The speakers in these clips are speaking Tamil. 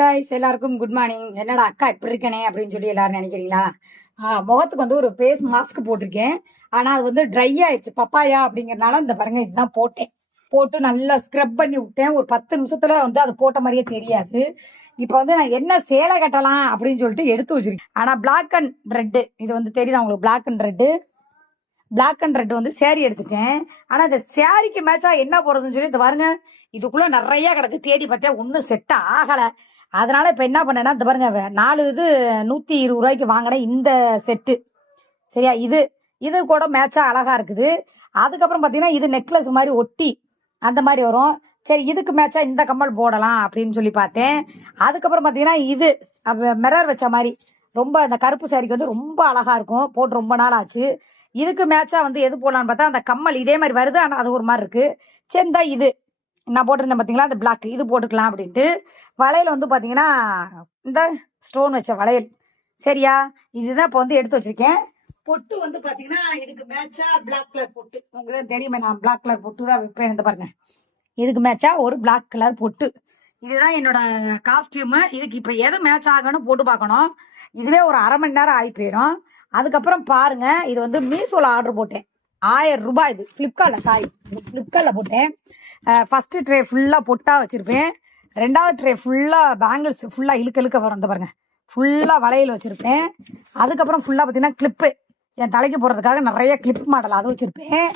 காய்ஸ் எல்லாருக்கும் குட் மார்னிங். என்னடா அக்கா இப்படி இருக்கனே அப்படின்னு சொல்லி எல்லாரும் நினைக்கிறீங்களா? முகத்துக்கு வந்து ஒரு ஃபேஸ் மாஸ்க் போட்டிருக்கேன். ஆனா அது வந்து ட்ரை ஆயிடுச்சு பப்பாயா அப்படிங்கறதுனால இந்த பாருங்க இதுதான் போட்டேன். போட்டு நல்லா ஸ்க்ரப் பண்ணி விட்டேன். ஒரு 10 நிமிஷத்துல வந்து அது போட்ட மாதிரியே தெரியாது. இப்போ வந்து நான் என்ன சேலை கட்டலாம் அப்படின்னு சொல்லிட்டு எடுத்து வச்சிருக்கேன். ஆனா பிளாக் அண்ட் ரெட்டு இது வந்து தெரியுதா உங்களுக்கு? பிளாக் அண்ட் ரெட் வந்து சேரீ எடுத்துட்டேன். ஆனா இந்த சேரீக்கு மேட்சா என்ன போறதுன்னு சொல்லி இந்த பாருங்க இதுக்குள்ள நிறைய கிடக்கு. தேடி பார்த்தா ஒன்றும் செட் ஆகல. அதனால இப்ப என்ன பண்ணேன்னா இந்த பாருங்க 4 இது 120 ரூபாய்க்கு வாங்கினேன் இந்த செட்டு. சரியா? இது கூட மேட்சா அழகா இருக்குது. அதுக்கப்புறம் பாத்தீங்கன்னா இது நெக்லஸ் மாதிரி ஒட்டி அந்த மாதிரி வரும். சரி இதுக்கு மேட்சா இந்த கம்மல் போடலாம் அப்படின்னு சொல்லி பார்த்தேன். அதுக்கப்புறம் பாத்தீங்கன்னா இது மிரர் வச்ச மாதிரி ரொம்ப அந்த கருப்பு சாரிக்கு வந்து ரொம்ப அழகா இருக்கும். போட்டு ரொம்ப நாள் ஆச்சு. இதுக்கு மேட்சா வந்து எது போடலான்னு பார்த்தா அந்த கம்மல் இதே மாதிரி வருது. ஆனால் அது ஒரு மாதிரி இருக்கு. சரி இந்த இது நான் போட்டிருந்தேன் பார்த்தீங்களா அந்த பிளாக் இது போட்டுக்கலாம் அப்படின்ட்டு. வளையல் வந்து பார்த்தீங்கன்னா இந்த ஸ்டோன் வச்ச வளையல். சரியா? இதுதான் இப்போ வந்து எடுத்து வச்சிருக்கேன். பொட்டு வந்து பார்த்தீங்கன்னா இதுக்கு மேட்சா பிளாக் கலர் பொட்டு. உங்களுக்கு தான் தெரியுமே நான் பிளாக் கலர் பொட்டு தான் வைப்பேன். இந்த பாருங்க இதுக்கு மேட்சா ஒரு பிளாக் கலர் பொட்டு. இதுதான் என்னோட காஸ்டியூமு. இதுக்கு இப்போ எது மேட்ச் ஆகணும் போட்டு பார்க்கணும். இதுவே ஒரு அரை மணி நேரம் ஆகி போயிடும். அதுக்கப்புறம் பாருங்க இது வந்து மீஷோல ஆர்டர் போட்டேன். 1000 ரூபாய். இது பிளிப்கார்ட்ல போட்டேன். ஃபர்ஸ்ட் ட்ரே ஃபுல்லா பொட்டா வச்சிருப்பேன். 2வது ட்ரே ஃபுல்லா பேங்கிள்ஸ் ஃபுல்லா இழுக்க வரும். இந்த பாருங்க ஃபுல்லா வளையல் வச்சிருப்பேன். அதுக்கப்புறம் ஃபுல்லா பாத்தீங்கன்னா கிளிப்பு என் தலைக்கு போடுறதுக்காக நிறைய கிளிப் மாடல் அது வச்சிருப்பேன்.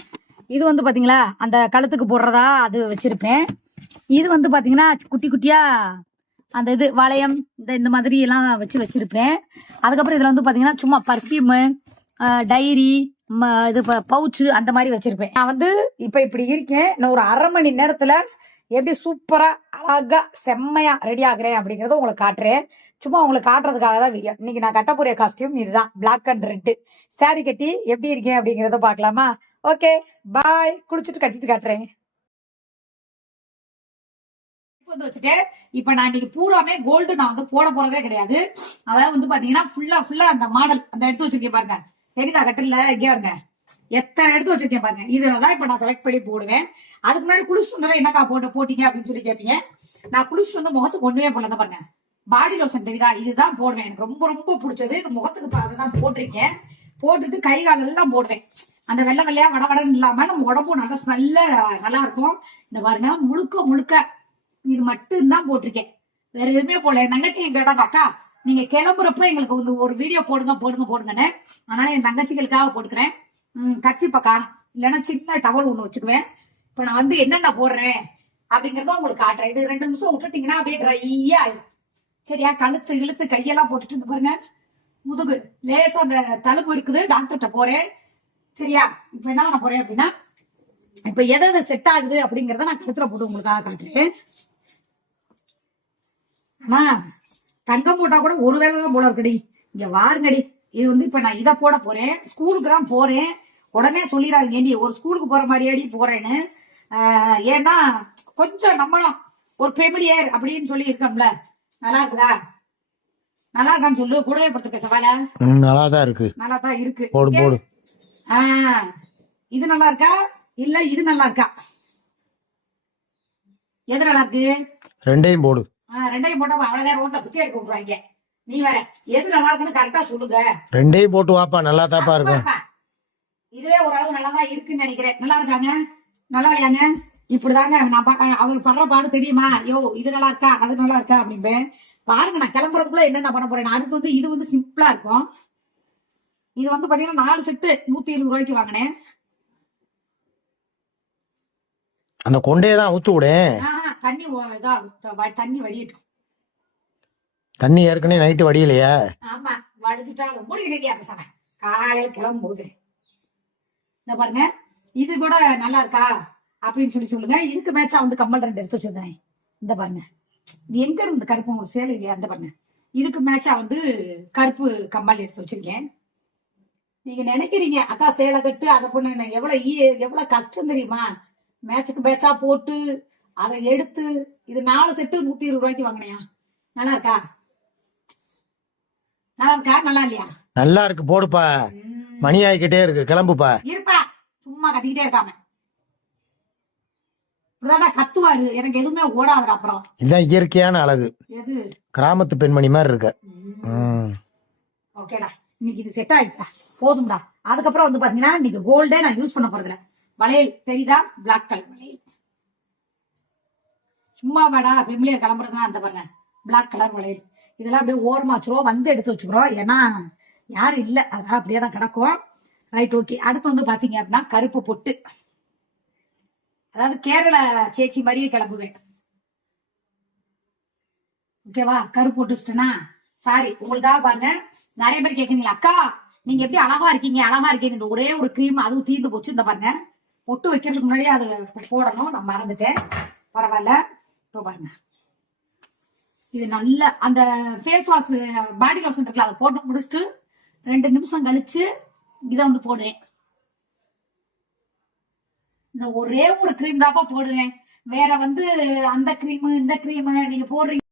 இது வந்து பாத்தீங்களா அந்த கழுத்துக்கு போடுறதா அது வச்சிருப்பேன். இது வந்து பாத்தீங்கன்னா குட்டி குட்டியா அந்த இது வளையம் இந்த மாதிரி எல்லாம் வச்சிருப்பேன். அதுக்கப்புறம் இதுல வந்து பாத்தீங்கன்னா சும்மா பர்ஃப்யூமு டைரி இது பவுச்சு அந்த மாதிரி வச்சிருப்பேன். நான் வந்து இப்ப இப்படி இருக்கேன். நான் ஒரு அரை மணி நேரத்துல எப்படி சூப்பரா அழகா செம்மையா ரெடி ஆகுறேன் அப்படிங்கறத உங்களுக்கு காட்டுறேன். சும்மா உங்களுக்கு காட்டுறதுக்காக தான் வீடியோ. இன்னைக்கு நான் கட்ட போற காஸ்டியூம் இதுதான். பிளாக் அண்ட் ரெட் சாரி கட்டி எப்படி இருக்கேன் அப்படிங்கறத பாக்கலாமா? Okay bye. குளிச்சுட்டு கட்டிட்டு காட்டுறேன். வந்து வச்சுட்டேன். இப்ப நான் இன்னைக்கு பூராமே கோல்டு நான் வந்து போட போறதே கிடையாது. அதாவது வந்து பாத்தீங்கன்னா ஃபுல்லா அந்த மாடல் அந்த எடுத்து வச்சிருக்கேன் பாருங்க. தெரியுதா? கட்டில இங்கே வருங்க எத்தனை எடுத்து வச்சிருக்கேன் பாருங்க. இதுலதான் இப்ப நான் செலக்ட் பண்ணி போடுவேன். அதுக்கு முன்னாடி குளிச்சுட்டு வந்தா என்னக்கா போட்டீங்க அப்படின்னு சொல்லி கேட்பீங்க. நான் குளிச்சுட்டு வந்து முகத்துக்கு ஒண்ணுமே போடல பாருங்க. பாடி லோஷன் தெரியுதா? இதுதான் போடுவேன். எனக்கு ரொம்ப ரொம்ப பிடிச்சது இது. முகத்துக்கு அதுதான் போட்டிருக்கேன். போட்டுட்டு கை காலெல்லாம் போடுவேன். அந்த வெள்ளை வெள்ளையா வடவடன்னு இல்லாம நம்ம உடம்பும் நல்லா ஸ்மெல்ல நல்லா இருக்கும். இந்த பாருங்க முழுக்க இது மட்டும்தான் போட்டிருக்கேன். வேற எதுவுமே போடல. என் தங்கச்சி கேட்டாங்க அக்கா நீங்க கிளம்புறப்ப எங்களுக்கு வந்து ஒரு வீடியோ போடுங்கன்னு. ஆனா என் தங்கச்சிகளுக்காக போட்டுக்கிறேன். கட்சிப்ப காணும் இல்லைன்னா சின்ன டவல் ஒண்ணு வச்சுக்குவேன். இப்ப நான் வந்து என்னென்ன போடுறேன் அப்படிங்கறத உங்களுக்கு காட்டுறேன். இது 2 நிமிஷம் விட்டுட்டீங்கன்னா அப்படியே ட்ரையா ஆயிடும். சரியா? கழுத்து இழுத்து கையெல்லாம் போட்டுட்டு பாருங்க. முதுகு லேசா அந்த தழும்பு இருக்குது. டாக்டர்கிட்ட போறேன். சரியா? இப்ப என்ன பண்ண போறேன் அப்படின்னா இப்ப எது செட் ஆகுது அப்படிங்கறத நான் கழுத்துல போட்டு உங்களுக்காக காட்டுறேன். ஆனா தங்கம் போட்டா கூட ஒரு வேலை தான் போல இருக்குடி. இங்க வாருங்கடி. இது வந்து இப்ப நான் இதை போட போறேன். ஸ்கூலுக்கு தான் போறேன். உடனே சொல்லிடாதீங்க ஒரு ஸ்கூலுக்கு போற மாதிரியாடி போறேன்னு. ஏன்னா கொஞ்சம் நம்மளும் ஒரு ஃபெமிலியர் அப்படின்னு சொல்லி இருக்கோம்ல. நல்லா இருக்குதா? நல்லா இருக்கான்னு சொல்லு. கூடவே படுத்துக்க சவால. நல்லாதான் இருக்கு. நல்லாதான் இருக்கு. போடு. இது நல்லா இருக்கா இல்ல இது நல்லா இருக்கா? எது நல்லா இருக்கு? ரெண்டையும் போடு. 2யும் போட்டா அவ்வளவுதான் ரோட்ல பிச்சை எடுக்க விட்டுருவாங்க. நீ வேற எது நல்லா இருக்குன்னு கரெக்டா சொல்லுங்க. 2யும் போட்டு வாப்பா. நல்லா தாப்பா இருக்கும். இதுவே ஓரளவு நல்லாதான் இருக்குன்னு நினைக்கிறேன். நல்லா இருக்காங்க? நல்லா இல்லையாங்க? இப்படிதாங்க நான் அவருக்கு படுற பாடு தெரியுமா? இது நல்லா இருக்கா அது நல்லா இருக்கா அப்படின்னு பாருங்க. நான் கிளம்புறதுக்குள்ள என்னென்ன பண்ண போறேன். அடுத்து வந்து இது வந்து சிம்பிளா இருக்கும். இது வந்து பாத்தீங்கன்னா 4 செட்டு 120 ரூபாய்க்கு வாங்கினேன். அந்த கொண்டையை தான் ஊத்து விட. தண்ணி வடியட்டும். தண்ணி ஏற்கனவே நைட்டு வடியலையா? ஆமா வடிச்சுட்டாலும் முடியலையா பேசாம காலையில கிளம்பும் போது. இந்த பாருங்க இது கூட நல்லா இருக்கா அப்படின்னு சொல்லி சொல்லுங்க. இதுக்கு மேட்சா வந்து கம்மல் 2 எடுத்து வச்சிருந்தேன். இந்த பாருங்க இது எங்க இருந்து கருப்பு உங்களுக்கு சேலை இல்லையா? அந்த பாருங்க இதுக்கு மேட்சா வந்து கருப்பு கம்மல் எடுத்து வச்சிருக்கேன். நீங்க நினைக்கிறீங்க அக்கா சேலை கட்டு அதை பொண்ணு எவ்வளவு கஷ்டம் தெரியுமா? மேட்சுக்கு மேட்சா போட்டு அதை எடுத்து இது 4 செட்டு 120 ரூபாய்க்கு வாங்கினியா? நல்லா இருக்கா? நல்லா இல்லையா? நல்லா இருக்கு. போடுப்பா. மணி ஆகிக்கிட்டே இருக்கு. கிளம்புப்பா. இருப்பா சும்மா கத்திக்கிட்டே இருக்காம. இப்படிதான் கத்துவாரு, எனக்கு எதுவுமே ஓடாதுடா. அப்புறம் இதுதான் இயற்கையான அழகு. எது? கிராமத்து பெண்மணி மாதிரி இருக்க. ம். ஓகேடா, இன்னைக்கு இது செட் ஆயிடுச்சா, போதும்டா. அதுக்கப்புறம் வந்து பாத்தீங்கன்னா இன்னைக்கு கோல்டே நான் யூஸ் பண்ண போறதுல. வளையல் தெரியுதா? பிளாக் கலர் வளையல். சும்மா வாடா விம்லியர் கிளம்புறதுனா அந்த பாருங்க பிளாக் கலர் வளையல். இதெல்லாம் அப்படியே ஓரமா வச்சுருவோம், வந்து எடுத்து வச்சுக்கிறோம். ஏன்னா யாரும் இல்லை, அதனால அப்படியே தான் கிடக்கும். Right, okay. அடுத்து வந்து பாத்தீங்க அப்படின்னா கருப்பு பொட்டு, அதாவது கேரள சேச்சி மாதிரியே கிளம்புவேன். ஓகேவா? கருப்பு போட்டு வச்சுட்டேனா? சாரி, உங்களுக்காக பாருங்க. நிறைய பேர் கேட்குறீங்களா, அக்கா நீங்க எப்படி அழகா இருக்கீங்க அழகா இருக்கீங்க, இந்த ஒரே ஒரு கிரீம் அதுவும் தீர்ந்து போச்சு. இந்த பாருங்க, பொட்டு வைக்கிறதுக்கு முன்னாடியே அது போடணும், நான் மறந்துட்டேன். பரவாயில்ல. இப்போ பாருங்க, இது நல்ல அந்த ஃபேஸ் வாஷ் பாடி லோஷன் இருக்குல்ல, அதை போட்டு முடிச்சுட்டு 2 நிமிஷம் கழிச்சு இதை வந்து போடுவேன். இந்த ஒரே ஒரு கிரீம் தாப்பா போடுவேன். வேற வந்து அந்த கிரீமு இந்த கிரீமு நீங்க போடுறீங்க